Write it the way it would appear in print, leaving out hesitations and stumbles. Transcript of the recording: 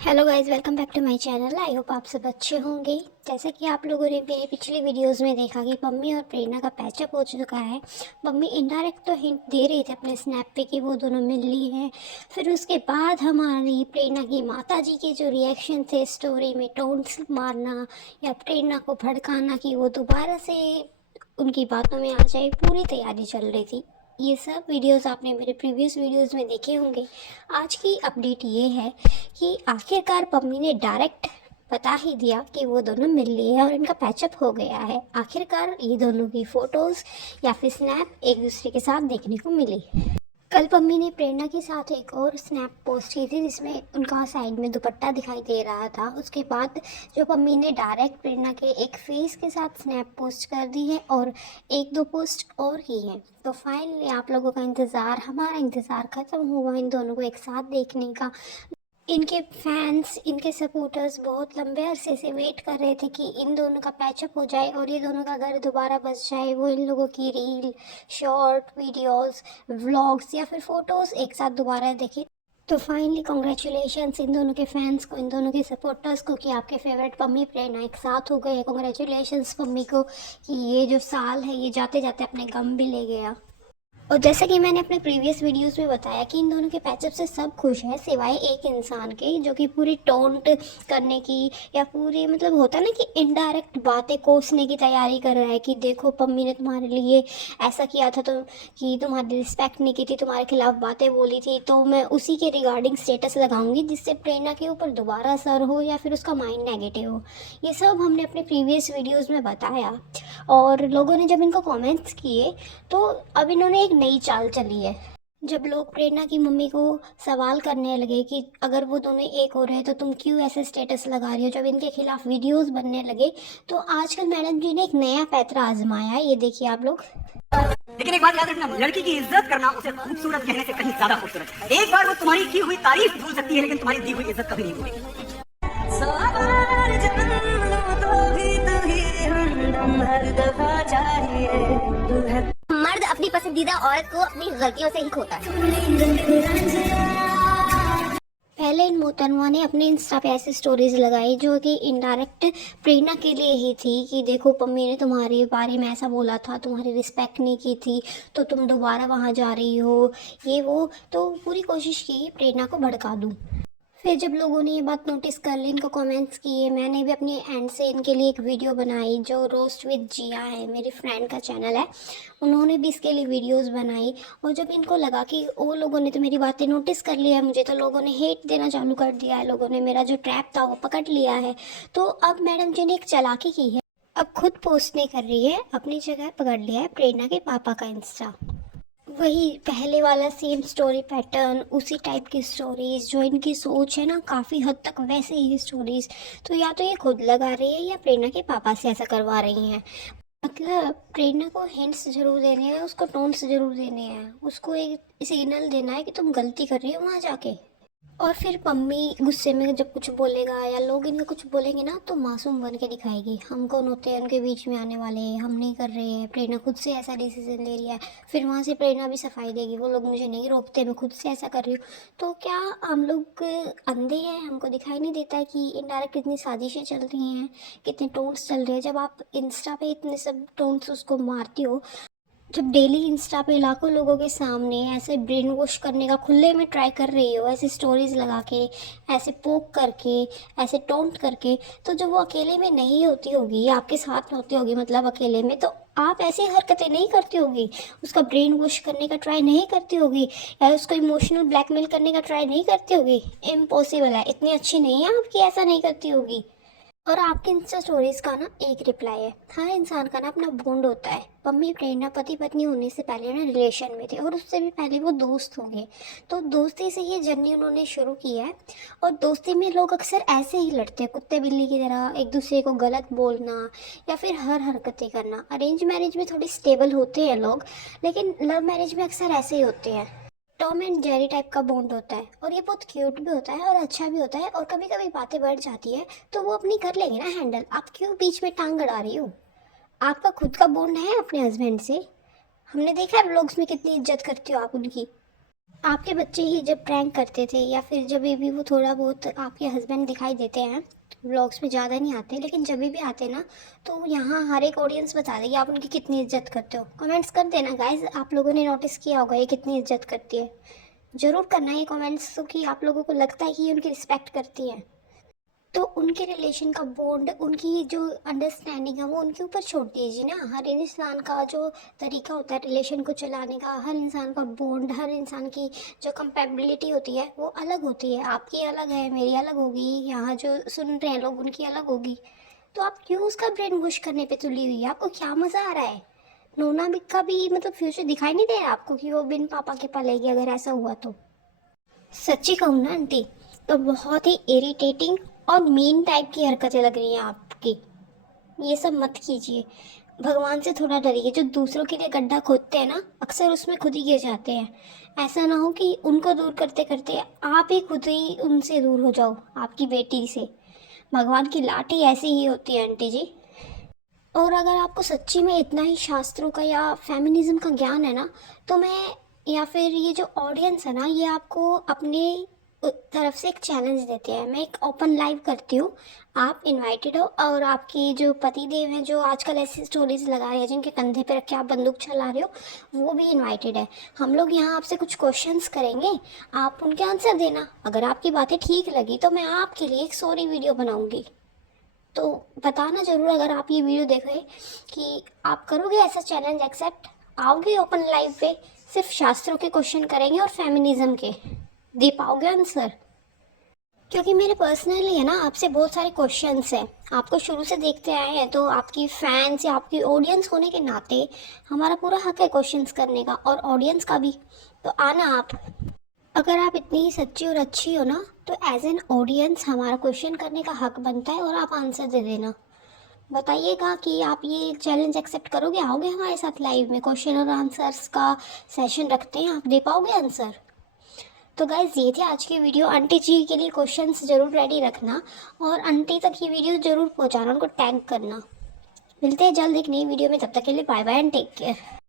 Hello guys, welcome back to my channel. I hope आप सब अच्छे होंगे। जैसा कि आप लोगों ने मेरी पिछली वीडियोस में देखा कि पम्मी और प्रेरणा का पैचअप हो चुका है। पम्मी इनडायरेक्ट तो हिंट दे रही थी अपने स्नैप पे कि वो दोनों मिल ली हैं। फिर उसके बाद हमारी प्रेरणा की माता जी के जो रिएक्शन थे स्टोरी में, टोन्स मारना या प्रेरणा को भड़काना कि वो दोबारा से उनकी बातों में आ जाए, पूरी तैयारी चल रही थी। ये सब वीडियोस आपने मेरे प्रीवियस वीडियोस में देखे होंगे। आज की अपडेट ये है कि आखिरकार पम्मी ने डायरेक्ट बता ही दिया कि वो दोनों मिल लिए हैं और इनका पैचअप हो गया है। आखिरकार ये दोनों की फोटोज़ या फिर स्नैप एक दूसरे के साथ देखने को मिली। कल पम्मी ने प्रेरणा के साथ एक और स्नैप पोस्ट की थी जिसमें उनका साइड में दुपट्टा दिखाई दे रहा था। उसके बाद जो पम्मी ने डायरेक्ट प्रेरणा के एक फेस के साथ स्नैप पोस्ट कर दी है और एक दो पोस्ट और की है। तो फाइनली आप लोगों का इंतज़ार, हमारा इंतज़ार ख़त्म हुआ इन दोनों को एक साथ देखने का। इनके फैंस, इनके सपोर्टर्स बहुत लंबे अरसे से वेट कर रहे थे कि इन दोनों का पैचअप हो जाए और ये दोनों का घर दोबारा बस जाए। वो इन लोगों की रील, शॉर्ट वीडियोस, व्लॉग्स या फिर फोटोज़ एक साथ दोबारा देखें। तो फाइनली कॉन्ग्रेचुलेशंस इन दोनों के फैंस को, इन दोनों के सपोर्टर्स को कि आपके फेवरेट पम्मी प्रेरणा एक साथ हो गए। कॉन्ग्रेचुलेशंस पम्मी को कि ये जो साल है ये जाते जाते अपने गम भी ले गया। और जैसा कि मैंने अपने प्रीवियस वीडियोस में बताया कि इन दोनों के पैचअप से सब खुश हैं सिवाय एक इंसान के, जो कि पूरी टोंट करने की या पूरी मतलब होता है ना कि इनडायरेक्ट बातें कोसने की तैयारी कर रहा है कि देखो पम्मी ने तुम्हारे लिए ऐसा किया था, तो कि तुम्हारी रिस्पेक्ट नहीं की थी, तुम्हारे खिलाफ बातें बोली थी, तो मैं उसी के रिगार्डिंग स्टेटस लगाऊंगी जिससे प्रेरणा के ऊपर दोबारा असर हो या फिर उसका माइंड नेगेटिव हो। ये सब हमने अपने प्रीवियस वीडियोज़ में बताया और लोगों ने जब इनको कॉमेंट्स किए तो अब इन्होंने एक नई चाल चली है। जब लोग प्रेरणा की मम्मी को सवाल करने लगे कि अगर वो दोनों एक हो रहे हैं तो तुम क्यों ऐसे स्टेटस लगा रही हो, जब इनके खिलाफ वीडियोस बनने लगे, तो आजकल मैडम जी ने एक नया पैंतरा आजमाया है। ये देखिए आप लोग। लेकिन एक बात याद रखना, लड़की की इज्जत करना उसे खूबसूरत कहने से कहीं ज्यादा खूबसूरत है। एक बार वो तुम्हारी की हुई तारीफ भूल सकती है लेकिन तुम्हारी दी हुई इज्जत कभी नहीं भूलेगी। मर्द अपनी पसंदीदा औरत को अपनी गलतियों से ही खोता है। पहले इन मोहतरमा ने अपने इंस्टा पे ऐसी स्टोरीज लगाई जो कि इनडायरेक्ट प्रेरणा के लिए ही थी कि देखो पम्मी ने तुम्हारे बारे में ऐसा बोला था, तुम्हारी रिस्पेक्ट नहीं की थी, तो तुम दोबारा वहाँ जा रही हो, ये वो। तो पूरी कोशिश की प्रेरणा को भड़का दूँ। फिर जब लोगों ने ये बात नोटिस कर ली, इनको कमेंट्स किए, मैंने भी अपने एंड से इनके लिए एक वीडियो बनाई जो रोस्ट विद जिया है, मेरी फ्रेंड का चैनल है, उन्होंने भी इसके लिए वीडियोस बनाई। और जब इनको लगा कि वो लोगों ने तो मेरी बातें नोटिस कर लिया है, मुझे तो लोगों ने हेट देना चालू कर दिया है, लोगों ने मेरा जो ट्रैप था वो पकड़ लिया है, तो अब मैडम जी ने एक चालाकी की है। अब खुद पोस्ट नहीं कर रही है, अपनी जगह पकड़ लिया है प्रेरणा के पापा का इंस्टा। वही पहले वाला सेम स्टोरी पैटर्न, उसी टाइप की स्टोरीज, जो इनकी सोच है ना काफ़ी हद तक वैसे ही स्टोरीज। तो या तो ये खुद लगा रही है या प्रेरणा के पापा से ऐसा करवा रही हैं। मतलब प्रेरणा को हिंट्स जरूर देने हैं, उसको टोन्स जरूर देने हैं, उसको एक सिग्नल देना है कि तुम गलती कर रही हो वहाँ जाके। और फिर पम्मी गुस्से में जब कुछ बोलेगा या लोग इनका कुछ बोलेंगे ना तो मासूम बन के दिखाएगी, हम कौन होते हैं उनके बीच में आने वाले, हम नहीं कर रहे हैं, प्रेरणा खुद से ऐसा डिसीजन ले रही है। फिर वहाँ से प्रेरणा भी सफाई देगी, वो लोग मुझे नहीं रोकते, मैं खुद से ऐसा कर रही हूँ। तो क्या हम लोग अंधे हैं, हमको दिखाई नहीं देता है कि इनडायरेक्ट कितनी साजिशें चल रही हैं, कितने टोन्स चल रहे हैं। जब आप इंस्टा पे इतने सब टोन्स उसको मारती हो, जब डेली इंस्टा पे लाखों लोगों के सामने ऐसे ब्रेन वॉश करने का खुले में ट्राई कर रही हो, ऐसे स्टोरीज लगा के, ऐसे पोक करके, ऐसे टोंट करके, तो जब वो अकेले में नहीं होती होगी या आपके साथ में होती होगी, मतलब अकेले में, तो आप ऐसी हरकतें नहीं करती होगी, उसका ब्रेन वॉश करने का ट्राई नहीं करती होगी या उसको इमोशनल ब्लैकमेल करने का ट्राई नहीं करती होगी। इम्पॉसिबल है, इतनी अच्छी नहीं है आपकी, ऐसा नहीं करती होगी। और आपके इंस्टा स्टोरीज का ना एक रिप्लाई है, हर इंसान का ना अपना बॉन्ड होता है। पम्मी प्रेरणा पति पत्नी होने से पहले ना रिलेशन में थे और उससे भी पहले वो दोस्त होंगे, तो दोस्ती से ये जर्नी उन्होंने शुरू की है। और दोस्ती में लोग अक्सर ऐसे ही लड़ते हैं, कुत्ते बिल्ली की तरह, एक दूसरे को गलत बोलना या फिर हर हरकतें करना। अरेंज मैरिज में थोड़ी स्टेबल होते हैं लोग, लेकिन लव मैरिज में अक्सर ऐसे ही होते हैं। टॉम एंड जेरी टाइप का बॉन्ड होता है और ये बहुत क्यूट भी होता है और अच्छा भी होता है। और कभी कभी बातें बढ़ जाती है तो वो अपनी कर लेंगे ना हैंडल, आप क्यों बीच में टांग अड़ा रही हो। आपका खुद का बॉन्ड है अपने हस्बैंड से, हमने देखा है व्लॉग्स में कितनी इज्जत करती हो आप उनकी। आपके बच्चे ही जब प्रैंक करते थे या फिर जब भी वो थोड़ा बहुत आपके हस्बैंड दिखाई देते हैं, व्लॉग्स में ज़्यादा नहीं आते लेकिन जब भी आते ना, तो यहाँ हर एक ऑडियंस बता देगी आप उनकी कितनी इज्जत करते हो। कमेंट्स कर देना गाइज, आप लोगों ने नोटिस किया होगा ये कितनी इज्जत करती है। ज़रूर करना ये कमेंट्स, तो कि आप लोगों को लगता है कि ये उनकी रिस्पेक्ट करती है। तो उनके रिलेशन का बॉन्ड, उनकी जो अंडरस्टैंडिंग है वो उनके ऊपर छोड़ दीजिए ना। हर इंसान का जो तरीका होता है रिलेशन को चलाने का, हर इंसान का बॉन्ड, हर इंसान की जो कंपेबिलिटी होती है वो अलग होती है। आपकी अलग है, मेरी अलग होगी, यहाँ जो सुन रहे हैं लोग उनकी अलग होगी। तो आप क्यों उसका ब्रेन वॉश करने पे तुली हुई है? आपको क्या मज़ा आ रहा है? नोना का भी मतलब फ्यूचर दिखाई नहीं दे रहा आपको कि वो बिन पापा के पलेगी अगर ऐसा हुआ तो? सच्ची कहूँ ना आंटी, तो बहुत ही इरिटेटिंग और मीन टाइप की हरकतें लग रही हैं आपकी। ये सब मत कीजिए। भगवान से थोड़ा डरिए। जो दूसरों के लिए गड्ढा खोदते हैं ना, अक्सर उसमें खुद ही गिर जाते हैं। ऐसा ना हो कि उनको दूर करते करते आप ही खुद ही उनसे दूर हो जाओ, आपकी बेटी से। भगवान की लाठी ऐसी ही होती है आंटी जी। और अगर आपको सच्ची में इतना ही शास्त्रों का या फेमिनिज्म का ज्ञान है ना, तो मैं या फिर ये जो ऑडियंस है ना, ये आपको अपने तरफ से एक चैलेंज देते हैं। मैं एक ओपन लाइव करती हूँ, आप इनवाइटेड हो। और आपकी जो पति देव हैं जो आजकल ऐसी स्टोरीज लगा रहे हैं जिनके कंधे पे रख के आप बंदूक चला रहे हो, वो भी इनवाइटेड है। हम लोग यहाँ आपसे कुछ क्वेश्चंस करेंगे, आप उनके आंसर देना। अगर आपकी बातें ठीक लगी तो मैं आपके लिए एक स्टोरी वीडियो बनाऊँगी। तो बताना ज़रूर अगर आप ये वीडियो देख रहे कि आप करोगे ऐसा चैलेंज एक्सेप्ट, आओगे ओपन लाइव पे, सिर्फ शास्त्रों के क्वेश्चन करेंगे और फेमिनिज्म के। दे पाओगे आंसर? क्योंकि मेरे पर्सनली है ना आपसे बहुत सारे क्वेश्चंस हैं, आपको शुरू से देखते आए हैं, तो आपकी फैंस या आपकी ऑडियंस होने के नाते हमारा पूरा हक है क्वेश्चंस करने का, और ऑडियंस का भी। तो आना आप। अगर आप इतनी ही सच्ची और अच्छी हो ना, तो एज एन ऑडियंस हमारा क्वेश्चन करने का हक बनता है और आप आंसर दे देना। बताइएगा कि आप ये चैलेंज एक्सेप्ट करोगे, आओगे हमारे साथ लाइव में? क्वेश्चन और आंसर्स का सेशन रखते हैं, आप दे पाओगे आंसर? तो गाइज ये थे आज की वीडियो। आंटी जी के लिए क्वेश्चंस ज़रूर रेडी रखना और आंटी तक ये वीडियो ज़रूर पहुंचाना, उनको टैग करना। मिलते हैं जल्द एक नई वीडियो में, तब तक के लिए bye bye and take care.